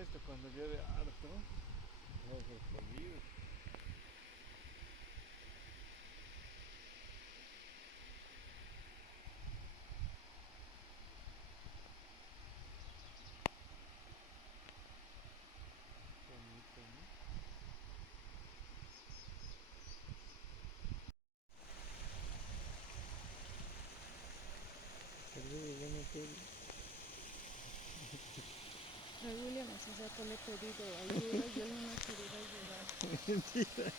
esto cuando llueve harto. Ojos jodidos. Bonito, ¿no? Saludos, buenas tardes. Ay, William, así sea que le he pedido ayuda y él no me ha querido ayudar. Mentira.